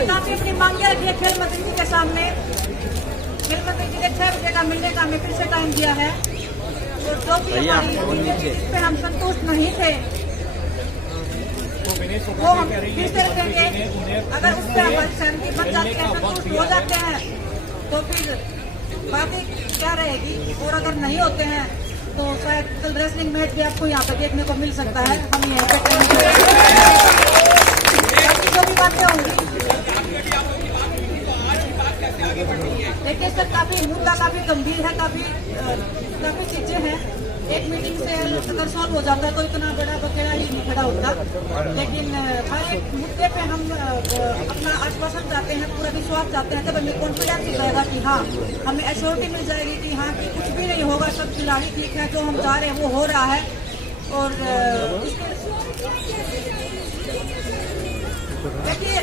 हमने काफी अपनी मांगे रखी है खेल मंत्री जी के सामने। खेल मंत्री जी ने 6 बजे का मिलने का हमें फिर से टाइम दिया है, तो जो भी हमारी इस पे हम संतुष्ट नहीं थे वो हम फिर से रखेंगे। अगर उस पर हमारी सहमति बन जाती है, संतुष्ट हो जाते हैं, तो फिर बाकी क्या रहेगी। और अगर नहीं होते हैं तो शायद कल रेसलिंग मैच भी आपको यहाँ पे देखने को मिल सकता है। हम यहीं पे जो भी बातें होंगी, देखिए सर काफी मुद्दा काफी गंभीर है, काफी चीजें हैं। एक मीटिंग से अगर सॉल्व हो जाता है तो इतना बड़ा बकेड़ा ही नहीं खड़ा होता, लेकिन हर एक मुद्दे पे हम अपना आश्वासन चाहते हैं, पूरा विश्वास चाहते हैं, तब हमें कॉन्फिडेंस रहेगा कि हाँ हमें एश्योरिटी मिल जाएगी कि हाँ कि कुछ भी नहीं होगा, सब खिलाड़ी ठीक है, जो हम चाह रहे हैं वो हो रहा है। और देखिए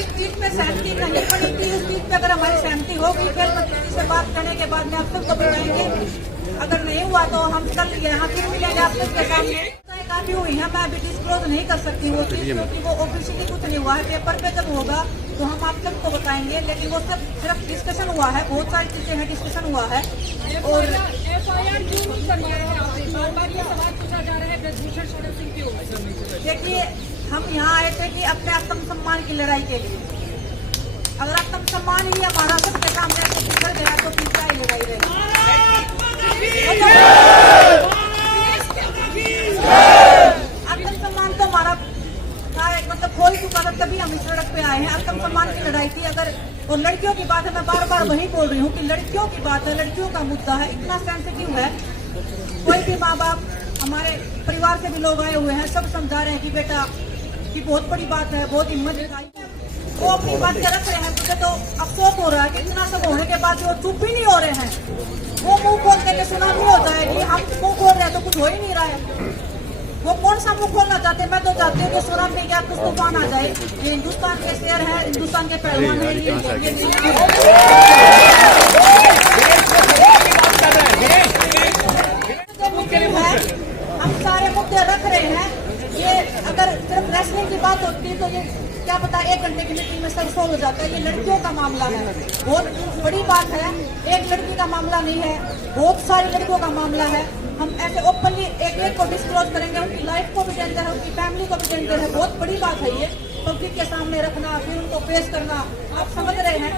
इस चीज में सहमति नहीं पड़ी थी, उस चीज पे अगर हमारी सहमति होगी खेल मंत्री से बात करने के बाद में आप सबको बताएंगे। अगर नहीं हुआ तो हम कल यहाँ फिर मिलेंगे आप सबके सामने। काफी हुई है, मैं अभी डिस्क्लोज नहीं कर सकती वो चीज, क्योंकि वो ऑफिशियली कुछ नहीं हुआ है। पेपर पे जब होगा तो हम आप सबको बताएंगे, लेकिन वो सब सिर्फ डिस्कशन हुआ है, बहुत सारी चीजें हैं, डिस्कशन हुआ है। और FIR क्यों नहीं करवा रहे हैं आपसे? बार-बार ये सवाल पूछा जा रहा है ब्रजभूषण शरण सिंह क्यों? देखिए हम यहाँ आए थे कि अपने आत्म सम्मान की लड़ाई के लिए। अगर आत्म सम्मान ही हमारा सबके सामने बिखर गया तो फिर क्या ही लड़ाई रहेगी। आत्म सम्मान तो हमारा मतलब खोल चुका था, तभी हम इस सड़क पे आए हैं। आत्म सम्मान की लड़ाई थी। अगर और लड़कियों की बात है, मैं बार बार वही बोल रही हूँ कि लड़कियों की बात है, लड़कियों का मुद्दा है, इतना सेंसिटिव है। कोई भी माँ बाप, हमारे परिवार से भी लोग आए हुए हैं, सब समझा रहे हैं कि बेटा की बहुत बड़ी बात है, बहुत हिम्मत दिखाई। वो अपनी बात के रख रहे हैं, मुझे तो अफसोस हो रहा है कि इतना सब होने के बाद वो चुप भी नहीं हो रहे हैं। वो मुंह खोल के सुनामी हो जाएगी, हम मुंह खोल रहे हैं तो कुछ हो ही नहीं रहा है। वो कौन सा मुंह खोलना चाहते हैं? मैं तो चाहती हूँ कि सुनामी क्या कुछ तूफान आ जाए। ये हिंदुस्तान के शेर है, हिंदुस्तान के पहलवान है। हम सारे मुद्दे रख रहे हैं। ये अगर सिर्फ रेसलिंग की बात होती है तो ये क्या पता 1 घंटे की मीटिंग में सब सोल्व हो जाता है। ये लड़कियों का मामला है, बहुत बड़ी बात है। एक लड़की का मामला नहीं है, बहुत सारी लड़कियों का मामला है। हम ऐसे ओपनली एक को डिस्क्लोज करेंगे, उनकी लाइफ को भी डेंजर है, उनकी फैमिली को भी डेंजर है। बहुत बड़ी बात है ये, पब्लिक के सामने रखना, फिर उनको पेश करना। आप समझ रहे हैं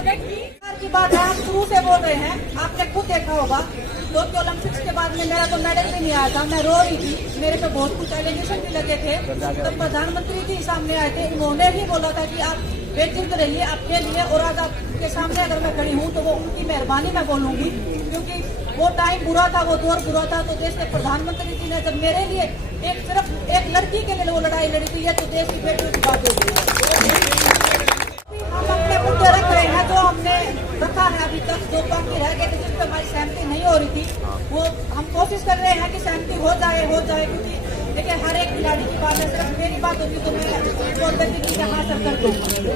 की बात है, आप शुरू से बोल रहे हैं। आपने खुद देखा होगा टोक्यो ओलंपिक्स के बाद में मेरा तो मेडल भी नहीं आया था, मैं रो रही थी, मेरे पे बहुत कुछ एलिगेशन भी लगे थे। तो प्रधानमंत्री जी सामने आए थे, उन्होंने ही बोला था कि आप बेचिंत रहिए आपके लिए, और आज आपके सामने अगर मैं खड़ी हूँ तो वो उनकी मेहरबानी मैं बोलूंगी, क्योंकि वो टाइम बुरा था, वो दौर बुरा था। तो देश के प्रधानमंत्री जी ने जब मेरे लिए सिर्फ एक लड़की के लिए वो लड़ाई लड़ी थी, तो देश की बेटियों की बात होती है। हम अपने मुद्दे रख रहे हैं, जो हमने रखा है अभी तक, जो बाकी रह गए थे जिस पर हमारी सहमति नहीं हो रही थी, वो हम कोशिश कर रहे हैं कि सहमति हो जाए। क्योंकि देखिए हर एक खिलाड़ी की बात है, सिर्फ मेरी बात होती तो मैं बोल देती थी कि हाँ सर कर दो।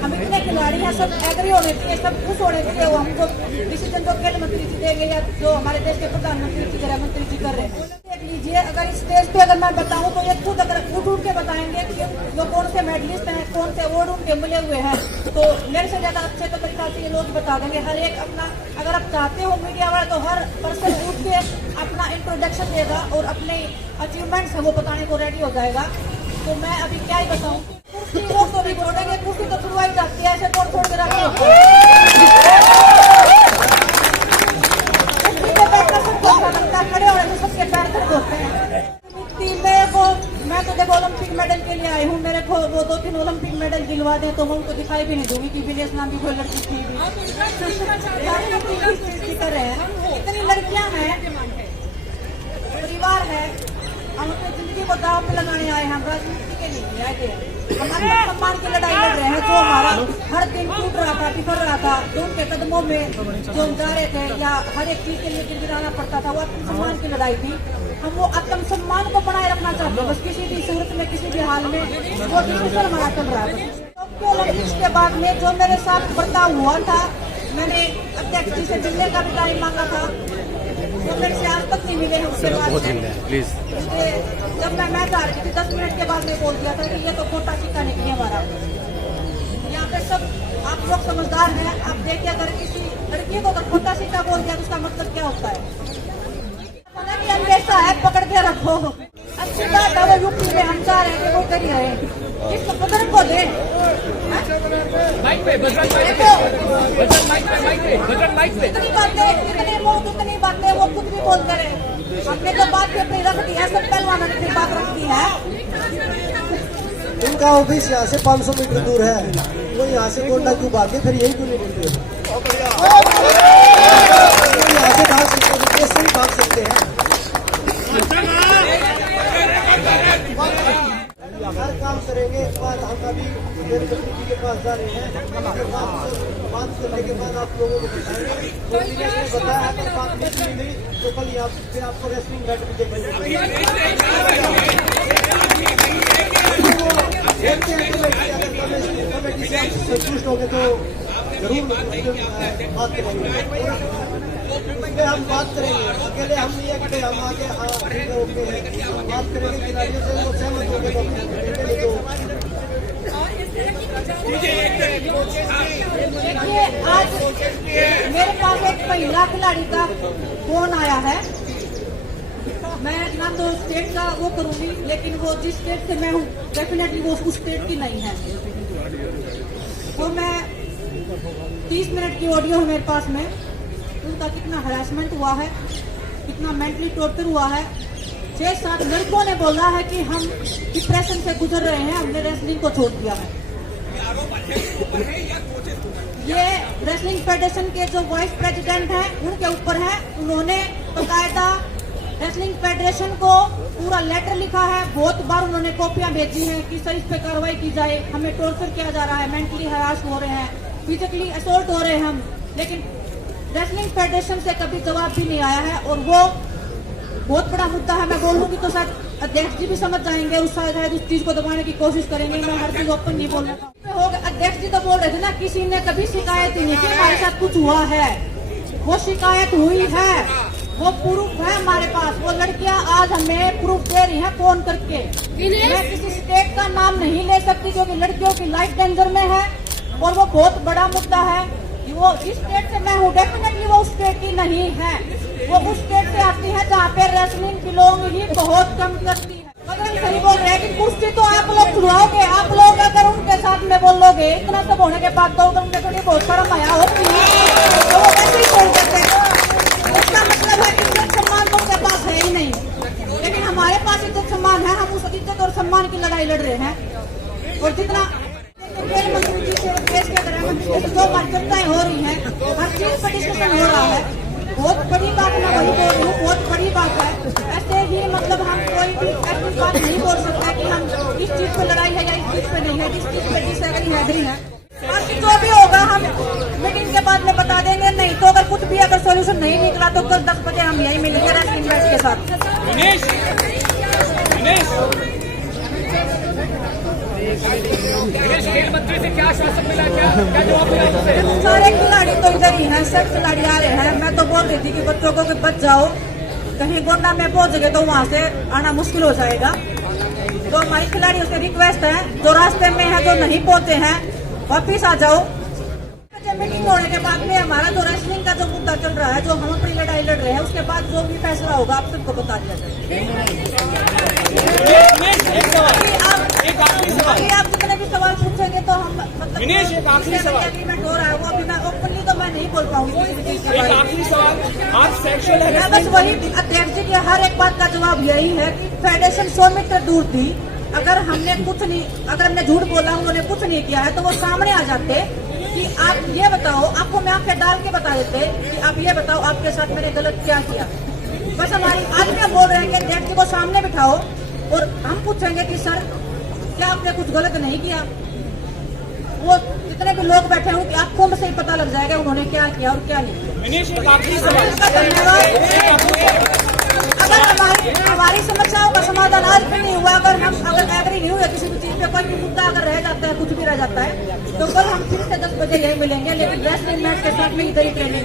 हम इतने खिलाड़ी हैं, सब एग्री होने चाहिए, सब खुश होने चाहिए। वो हमको डिसीजन जो खेल मंत्री जी देंगे या जो हमारे देश के प्रधानमंत्री जी, गृह मंत्री जी कर रहे हैं। देख लीजिए, अगर इस स्टेज पे अगर मैं बताऊं तो ये खुद अगर उठ के बताएंगे कि जो कौन से मेडलिस्ट हैं, कौन से अवार्ड उनके मिले हुए हैं, तो मेरे से ज्यादा अच्छे तो मेरे ख्याल से ये लोग बता देंगे। हर एक अपना, अगर आप चाहते हो मीडिया वाला, तो हर पर्सन उठ के अपना इंट्रोडक्शन देगा और अपने अचीवमेंट्स है वो बताने को रेडी हो जाएगा। तो मैं अभी क्या ही बताऊं, कुर्सी वो तो नहीं बोलेंगे, कुर्सी तो छुड़वाई जाती है, ऐसे छोड़ के रखे खड़े होने से सबके पैर दर्द होते हैं। मेरे को, मैं तो देखो ओलंपिक मेडल के लिए आई हूँ, मेरे को वो 2-3 ओलंपिक मेडल दिलवा दें तो मैं उनको दिखाई भी नहीं दूंगी कि विनेश नाम की कोई लड़की थी। कर रहे हैं, इतनी लड़कियां हैं, परिवार है, हम अपनी जिंदगी को दाव पे लगाने आए हैं, हम राजनीति के लिए आए थे। हम सम्मान की लड़ाई लड़ रहे हैं, जो हमारा हर दिन टूट रहा था, बिखर रहा था, जो उनके कदमों में जो हम जा रहे थे या हर एक चीज के लिए गिराना पड़ता था, वो आत्म सम्मान की लड़ाई थी। हम वो आत्म सम्मान को बनाए रखना चाहते हैं, बस किसी भी सूरत में, किसी भी हाल में। वो डिसीजन हमारा चल रहा है। टोक्यो ओलंपिक्स के बाद में जो मेरे साथ बर्ताव हुआ था, मैंने अध्यक्ष जी से मिलने का भी टाइम मांगा था, तो मेरे से आज तक नहीं मिले हैं। उसके बाद जब मैं मैच आ रही थी 10 मिनट के बाद में बोल दिया था कि ये तो खोटा सिक्का निकली हमारा। यहाँ पे सब लोग समझदार हैं। आप देखिए, अगर किसी लड़की को अगर खोटा सीधा बोल दिया तो उसका मतलब क्या होता है? पता नहीं अंदेशा है, पकड़ के रखो। अच्छी बात है, वो यूपी में हम चाह रहे हैं वो कर ही रहे हैं, इसको पकड़ को दे। इतनी बातें वो खुद भी बोलते रहे। हमने तो बात अपनी रख दी है, सब पहलवानों ने फिर बात रख दी है। इनका ऑफिस यहाँ से 500 मीटर दूर है, वो यहाँ से गोंडा क्यों भागे, फिर यही क्यों नहीं बोलते? यहाँ से भाग सकते हैं, कैसे भी भाग सकते हैं। हर काम करेंगे। इस बात हम अभी रेलमंत्री जी के पास जा रहे हैं, बात करने के बाद आप लोगों को बताएंगे। तो ने बताया अगर बात नहीं हुई तो कल यहाँ फिर आपको रेसलिंग मैच भी देखने को मिलेगा। देखते हैं अगर कमेटी से आप संतुष्ट होंगे तो जरूर बात करेंगे। उसमें हम बात करेंगे, अकेले हम नहीं है कि हम आगे बात करेंगे, खिलाड़ियों से वो सहमत होंगे तो देखिए, आज मेरे पास एक महिला खिलाड़ी का फोन आया है। मैं ना तो स्टेट का वो करूंगी, लेकिन वो जिस स्टेट से मैं हूँ डेफिनेटली वो उस स्टेट की नहीं है। तो मैं 30 मिनट की ऑडियो है मेरे पास में, उनका कितना हरासमेंट हुआ है, कितना मेंटली टॉर्चर हुआ है। 6-7 लड़कों ने बोला है कि हम डिप्रेशन से गुजर रहे हैं, हमने रेसलिंग को छोड़ दिया है। ये रेसलिंग फेडरेशन के जो वाइस प्रेसिडेंट हैं उनके ऊपर है। उन्होंने बकायदा रेसलिंग फेडरेशन को पूरा लेटर लिखा है, बहुत बार उन्होंने कॉपियां भेजी हैं कि सर इस पे कार्रवाई की जाए, हमें टॉर्चर किया जा रहा है, मेंटली हरास हो रहे हैं, फिजिकली असोल्ट हो रहे हैं हम। लेकिन रेसलिंग फेडरेशन से कभी जवाब भी नहीं आया है और वो बहुत बड़ा मुद्दा है। मैं बोलूंगी तो शायद अध्यक्ष जी भी समझ जाएंगे, उस शायद उस चीज को दबाने की कोशिश करेंगे। मैं हर चीज ओपन नहीं बोलना होगा। अध्यक्ष जी तो बोल रहे थे ना, किसी ने कभी शिकायत ही नहीं की हमारे साथ कुछ हुआ है। वो शिकायत हुई है, वो प्रूफ है हमारे पास। वो लड़कियां आज हमें प्रूफ दे रही हैं फोन करके। मैं किसी स्टेट का नाम नहीं ले सकती क्योंकि लड़कियों की लाइफ डेंजर में है और वो बहुत बड़ा मुद्दा है। वो जिस स्टेट से मैं हूँ डेफिनेटली वो उस स्टेट की नहीं है, वो उस स्टेट से आती है जहाँ पे रेसलिंग बिलोंग ही बहुत कम करती है। अगर सही बोल रहे हैं कि कुर्सी तो आप लोग छुड़ाओगे, आप लोग अगर उनके साथ में बोलोगे, इतना सब होने के बाद तो उनके थोड़ी बहुत शर्म आया होती है तो वो वैसे ही छोड़ देते हैं। इसका मतलब है कि इज्जत सम्मान तो उनके पास है ही नहीं, लेकिन हमारे पास इज्जत सम्मान है। हम उस इज्जत और सम्मान की लड़ाई लड़ रहे हैं। और जितना खेल मंत्री जी से पेश के तरह जो चर्चाएं हो रही हैं, हर चीज पर डिस्कशन हो रहा है। बहुत बड़ी बात मैं वही बोल रही हूँ, बहुत बड़ी बात है। ऐसे ही मतलब हम कोई भी ऐसी बात नहीं बोल सकते कि हम इस चीज पे लड़ाई है या इस चीज पे नहीं है, जिस चीज पे डिसएग्री है नहीं है। बाकी जो भी होगा हम मीटिंग के बाद में बता देंगे। नहीं तो अगर कुछ भी अगर सोल्यूशन नहीं निकला तो कल 10 बजे हम यही मिलेंगे रेसलिंग मैच के साथ। खेल मंत्री से क्या आश्वासन मिला, क्या जवाब मिला? सारे खिलाड़ी तो इधर ही हैं, सब खिलाड़ी आ रहे हैं। मैं तो बोल रही थी कि बच्चों को बच जाओ, कहीं गोंडा में पहुंच गए तो वहां से आना मुश्किल हो जाएगा। तो हमारी खिलाड़ियों से रिक्वेस्ट है, जो रास्ते में है, जो नहीं पहुंचे हैं, वापिस आ जाओ। मीटिंग होने के बाद में हमारा जो रेसलिंग का जो मुद्दा चल रहा है, जो हम अपनी लड़ाई लड़ रहे हैं, उसके बाद जो भी फैसला होगा आप सबको बता दिया जाएगा। आप जितने भी सवाल पूछेंगे तो हम मतलब एग्रीमेंट हो रहा है वो अभी मैं ओपनली तो मैं नहीं बोल पाऊंगी किसी चीज के बारे में। मैं बस वही अध्यक्ष जी की हर एक बात का जवाब यही है कि फेडरेशन 100 मीटर दूर थी। अगर हमने कुछ नहीं, अगर हमने झूठ बोला, उन्होंने कुछ नहीं किया है तो वो सामने आ जाते कि आप ये बताओ, आपको मैं आंखें डाल के बता देते कि आप ये बताओ आपके साथ मैंने गलत क्या किया। बस हमारी आज भी हम बोल रहे हैं कि अध्यक्ष जी को सामने बिठाओ और हम पूछेंगे कि सर क्या आपने कुछ गलत नहीं किया। वो जितने भी लोग बैठे हों कि आपको में से ही पता लग जाएगा उन्होंने क्या किया और क्या नहीं किया। धन्यवाद। अगर हमारी समस्याओं का समाधान आज भी नहीं हुआ, अगर एग्री नहीं हुए किसी भी चीज पे, कोई भी मुद्दा अगर रह जाता है, कुछ भी रह जाता है, तो कल हम फिर से 10 बजे यही मिलेंगे, लेकिन रेसलिंग मैच के साथ में इधर ही ट्रेनिंग